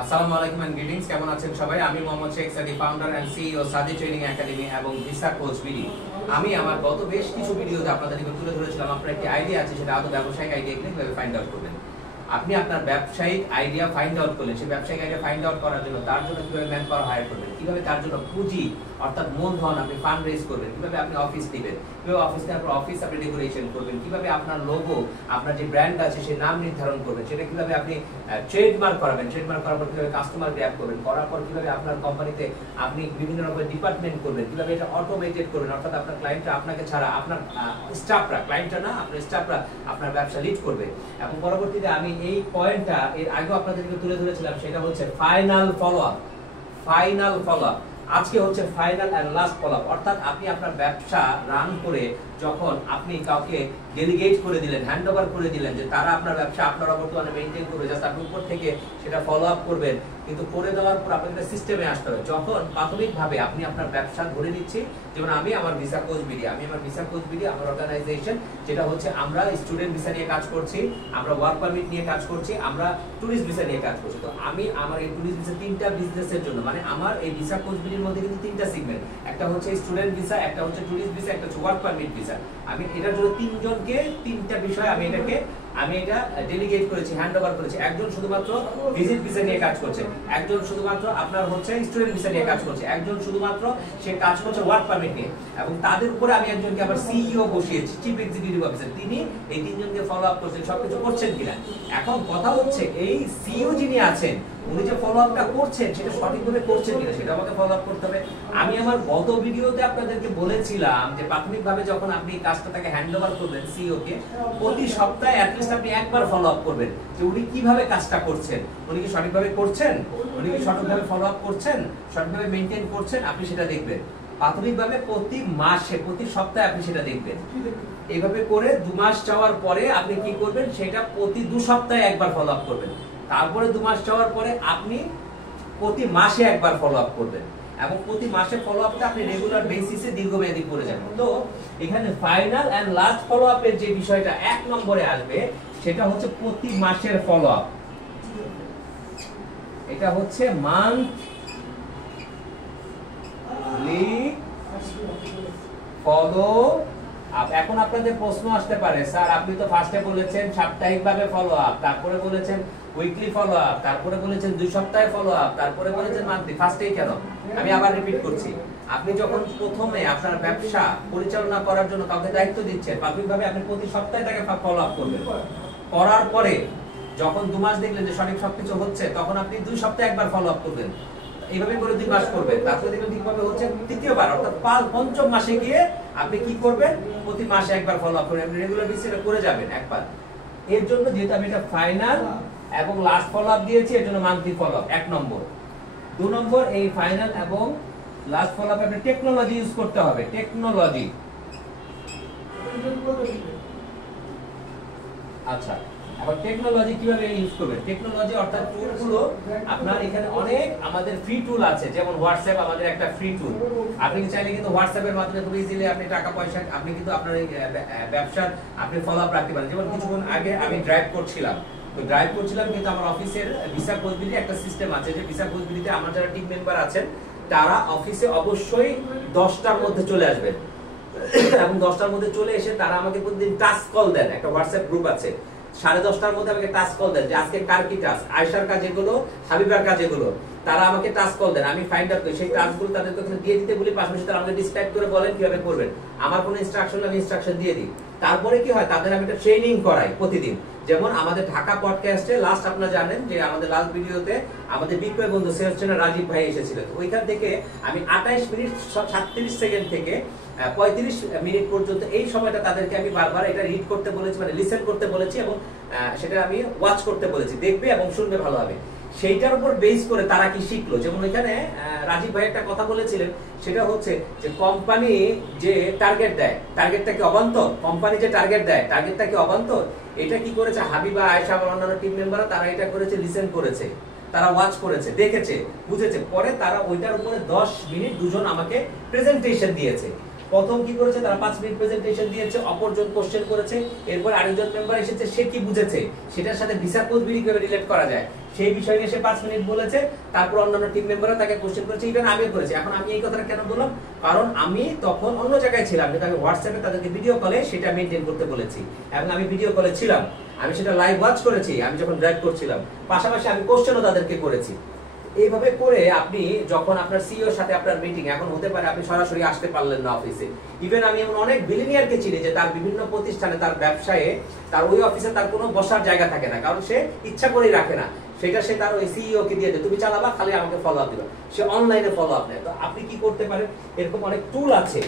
আসসালামু আলাইকুম and greetings. কেমন আছেন সবাই? আমি মোহাম্মদ শেখ সাদি, ফাউন্ডার এন্ড সিইও সাদি ট্রেনিং একাডেমি এবং ভিসা কোচ বিডি। আমি আমার গত বেশ কিছু ভিডিওতে আপনাদের তুলে ধরেছিলাম আপনার একটি আইডিয়া আছে, সেটা আদৌ ব্যবসায়িক আইডিয়া কিনা কিভাবে ফাইন্ড আউট করবেন। আপনি আপনার ব্যবসায়িক আইডিয়া ফাইন্ড আউট করলেন, সেই ব্যবসায়িক আইডিয়া ফাইন্ড আউট করার জন্য তার জন্য কিভাবে ম্যান পাওয়ার হায়ার করবেন, কিভাবে তার জন্য পুঁজি অর্থাৎ মূলধন আপনি ফান্ড রেজ করবেন, কিভাবে আপনি অফিস দিবেন, কিভাবে অফিস নেওয়ার পর অফিস আপনি ডেকোরেশন করবেন, কিভাবে আপনার লোগো আপনার যে ব্র্যান্ড আছে সেই নাম নির্ধারণ করবেন, সেটা কিভাবে আপনি ট্রেডমার্ক করাবেন, ট্রেডমার্ক করার পর কিভাবে কাস্টমার গ্র্যাব করবেন, করার পর কিভাবে আপনার কোম্পানিতে আপনি বিভিন্ন রকমের ডিপার্টমেন্ট করবেন, কিভাবে এটা অটোমেটেড করবেন, অর্থাৎ আপনার ক্লায়েন্টরা আপনাকে ছাড়া আপনার স্টাফরা, ক্লায়েন্টরা না আপনার স্টাফরা আপনার ব্যবসা লিড করবে। এবং পরবর্তীতে আমি এই পয়েন্টটা এর আগেও আপনাদেরকে তুলে ধরেছিলাম, সেটা হচ্ছে final follow up. Final follow up আজকে হচ্ছে final and last follow up, অর্থাৎ আপনি আপনার ব্যবসা রান করে যখন আপনি কাউকে ডেলিগেট করে দিলেন, হ্যান্ড ওভার করে দিলেন যে তারা আপনার ব্যবসা আপনার বর্তমানে মেইনটেইন করবে, জাস্ট আপনি উপর থেকে সেটা ফলো আপ করবেন। কিন্তু করে দেওয়ার পর আপনাকে সিস্টেমে আসতে হবে। যখন প্রাথমিকভাবে আপনি আপনার ব্যবসা ধরে নিচ্ছি, যেমন আমি আমার ভিসা কোচ বিডি, আমার অর্গানাইজেশন, যেটা হচ্ছে আমরা স্টুডেন্ট ভিসা নিয়ে কাজ করছি, আমরা ওয়ার্ক পারমিট নিয়ে কাজ করছি, আমরা ট্যুরিস্ট ভিসা নিয়ে কাজ করছি। তো আমি আমার এই ট্যুরিস্ট ভিসা তিনটা বিজনেসের জন্য, মানে আমার এই ভিসা কোচ বিডির মধ্যে কিন্তু তিনটা সেগমেন্ট, একটা হচ্ছে স্টুডেন্ট ভিসা, একটা হচ্ছে ট্যুরিস্ট ভিসা, একটা হচ্ছে ওয়ার্ক পারমিট ভিসা। আমি এটার জন্য তিনজনকে তিনটা বিষয় আমি এটা ডেলিগেট করেছি, হ্যান্ড ওভার করেছি। একজন শুধুমাত্র ভিজিট ভিসা নিয়ে কাজ করছে, একজন শুধুমাত্র আপনার হচ্ছে স্টুডেন্ট ভিসা নিয়ে কাজ করছে, একজন শুধুমাত্র সে কাজ করছে ওয়ার্ক পারমিট নিয়ে। এবং তাদের উপরে আমি একজনকে আবার সিইও বসিয়েছি, চিফ এক্সিকিউটিভ অফিসার, তিনি এই তিনজনকে ফলো আপ করছেন সবকিছু করছেন কিনা। এখন কথা হচ্ছে এই সিইও যিনি আছেন উনি যে ফলো আপটা করছেন সেটা সঠিকভাবে করছেন কিনা সেটা আমাকে ফলো আপ করতে হবে। আমি আমার গত ভিডিওতে আপনাদেরকে বলেছিলাম যে প্রাথমিকভাবে যখন আপনি কাজটা তাকে হ্যান্ড ওভার করবেন সিইও কে, প্রতি সপ্তাহে অ্যাটলিস্ট আপনি একবার ফলো আপ করবেন যে উনি কিভাবে কাজটা করছেন, উনি কি সঠিকভাবে করছেন, উনি কি সঠিকভাবে ফলো আপ করছেন, সঠিকভাবে মেইনটেইন করছেন, আপনি সেটা দেখবেন। প্রাথমিকভাবে প্রতি মাসে প্রতি সপ্তাহে আপনি সেটা দেখবেন। এইভাবে করে 2 মাস যাওয়ার পরে আপনি কি করবেন, সেটা প্রতি 2 সপ্তাহে একবার ফলো আপ করবেন। তারপরে 2 মাস যাওয়ার পরে আপনি প্রতি মাসে একবার ফলো আপ করবেন, এবং প্রতি মাসে ফলো আপটা আপনি রেগুলার বেসিসে দীর্ঘমেয়াদী করে যাবেন। তো এখানে ফাইনাল এন্ড লাস্ট ফলো আপের যে বিষয়টা 1 নম্বরে আসবে, সেটা হচ্ছে প্রতি মাসের ফলো আপ। এটা হচ্ছে মান্থলি ফলো আপ। এখন আপনাদের প্রশ্ন আসতে পারে, স্যার আপনি তো ফার্স্টে বলেছেন সাপ্তাহিকভাবে ফলো আপ, তারপরে বলেছেন উইকলি ফলো আপ, তারপরে বলেছেন 2 সপ্তাহে ফলো আপ, তারপরে বলেছেন মান্থলি, ফার্স্টেই কেন? আমি আবার রিপিট করছি। আপনি যখন প্রথমে আপনার ব্যবসা পরিচালনা করার জন্য কাউকে দায়িত্ব দিচ্ছেন, প্রাথমিকভাবে আপনি প্রতি সপ্তাহে তাকে ফলো আপ করবেন। করার পরে যখন 2 মাস দেখলেন যে সঠিক সবকিছু হচ্ছে, তখন আপনি 2 সপ্তাহে একবার ফলো আপ করবেন। এইভাবে করে 2 মাস করবেন, তারপরে দেখবেন ঠিকভাবে হচ্ছে। তৃতীয়বার অর্থাৎ 5ম মাসে গিয়ে আপনি কি করবেন, প্রতি মাসে একবার ফলো আপ করবেন, আপনি রেগুলার বেসিসে করে যাবেন একবার। এর জন্য যেহেতু আমি এটা ফাইনাল এবং লাস্ট ফলো আপ দিয়েছি, এর জন্য মান্থলি ফলো আপ 1 নম্বর। 2 নম্বর, এই ফাইনাল এবং লাস্ট ফলো আপে আপনি টেকনোলজি ইউজ করতে হবে। টেকনোলজি, আচ্ছা, এখন টেকনোলজি কিভাবে ইউজ করবেন? টেকনোলজি অর্থাৎ টুলগুলো আপনার এখানে অনেক আমাদের ফ্রি টুল আছে, যেমন হোয়াটসঅ্যাপ আমাদের একটা ফ্রি টুল। আপনি চাইলে কিন্তু হোয়াটসঅ্যাপের মাধ্যমে খুব ইজিলি আপনি টাকা পয়সা আপনি কিন্তু আপনার এই ব্যবসার আপনি ফলো আপ রাখতে পারেন। যেমন কিছুক্ষণ আগে আমি ড্রাইভ করছিলাম, কিন্তু আমার অফিসের ভিসা কোচ বিডি একটা সিস্টেম আছে, যে ভিসা কোচ বিডিতে আমার যারা টিম মেম্বার আছেন তারা অফিসে অবশ্যই 10টার মধ্যে চলে আসবেন, এবং 10টার মধ্যে চলে এসে তারা আমাকে প্রতিদিন টাস্ক কল দেন। একটা হোয়াটসঅ্যাপ গ্রুপ আছে, 10:30টার মধ্যে আমাকে টাস্ক কল দেন যে আজকে কার কি টাস্ক, আয়েশার কাজ এগুলো, হাবিবার কাজ এগুলো, তারা আমাকে টাস্ক কল দেন। আমি ফাইন্ড আউট করি, সেই টাস্কগুলো তাদেরকে দিয়ে দিতে বলি, পাশাপাশি তারা আমাকে ডিসক্রাইব করে বলেন কিভাবে করবেন। আমার কোনো ইনস্ট্রাকশন আমি ইনস্ট্রাকশন দিয়ে দিই। তারপরে কি হয়, তাদের আমি একটা ট্রেনিং করাই প্রতিদিন। যেমন আমাদের ঢাকা পডকাস্টে লাস্ট আপনারা জানেন যে আমাদের লাস্ট ভিডিওতে আমাদের বিক্রয় বন্ধু সেলস ট্রেনার রাজীব ভাই এসেছিলেন। ওইখান থেকে আমি 28 মিনিট 37 সেকেন্ড থেকে 35 মিনিট পর্যন্ত এই সময়টা তাদেরকে আমি বারবার এটা রিড করতে বলেছি, মানে লিসেন করতে বলেছি, এবং সেটা আমি ওয়াচ করতে বলেছি, দেখবে এবং শুনবে ভালোভাবে। সেইটার উপর বেস করে তারা কি শিখলো। যেমন ওইখানে রাজীব ভাই একটা কথা বলেছিলেন, সেটা হচ্ছে যে কোম্পানি যে টার্গেট দেয়, টার্গেটটা কি অবান্তর? কোম্পানি যে টার্গেট দেয়, টার্গেটটা কি অবান্তর? এটা কি করেছে হাবিবা, আয়েশা বা অন্যান্য টিম মেম্বাররা, তারা এটা করেছে, লিসেন করেছে, তারা ওয়াচ করেছে, দেখেছে, বুঝেছে। পরে তারা ওইটার উপরে 10 মিনিট দুজন আমাকে প্রেজেন্টেশন দিয়েছে। প্রথম কি করেছে, তারা 5 মিনিট প্রেজেন্টেশন দিয়েছে, অপরজন কোশ্চেন করেছে, এরপর আরেকজন মেম্বার এসেছে, সে কি বুঝেছে সেটার সাথে ভিসা কোচ বিডি কিভাবে রিলেট করা যায় সেই বিষয় নিয়ে সে 5 মিনিট বলেছে। তারপর অন্যান্য টিম মেম্বাররা তাকে কোশ্চেন করেছে, ইভেন আমিও করেছি। এখন আমি এই কথাটা কেন বললাম, কারণ আমি তখন অন্য জায়গায় ছিলাম, কিন্তু আমি হোয়াটসঅ্যাপে তাদেরকে ভিডিও কলে সেটা মেইনটেইন করতে বলেছি এবং আমি ভিডিও কলে ছিলাম, আমি সেটা লাইভ ওয়াচ করেছি আমি যখন ড্রাইভ করছিলাম, পাশাপাশি আমি কোশ্চেনও তাদেরকে করেছি। এইভাবে করে আপনি যখন আপনার সিইওর সাথে আপনার মিটিং, এখন হতে পারে আপনি সরাসরি আসতে পারলেন না অফিসে, ইভেন আমি এমন অনেক বিলিনিয়ারকে চিনি যে তার বিভিন্ন প্রতিষ্ঠানে, তার ব্যবসায়ে, তার ওই অফিসে তার কোনো বসার জায়গা থাকে না, কারণ সে ইচ্ছা করেই রাখে না, সেটা সে তার ওই সিইও কে দিয়ে দেয়, তুমি চালাবা, খালি আমাকে ফলো আপ দিবা, সে অনলাইনে ফলো আপ নেয়। তো আপনি কি করতে পারেন, এরকম অনেক টুল আছে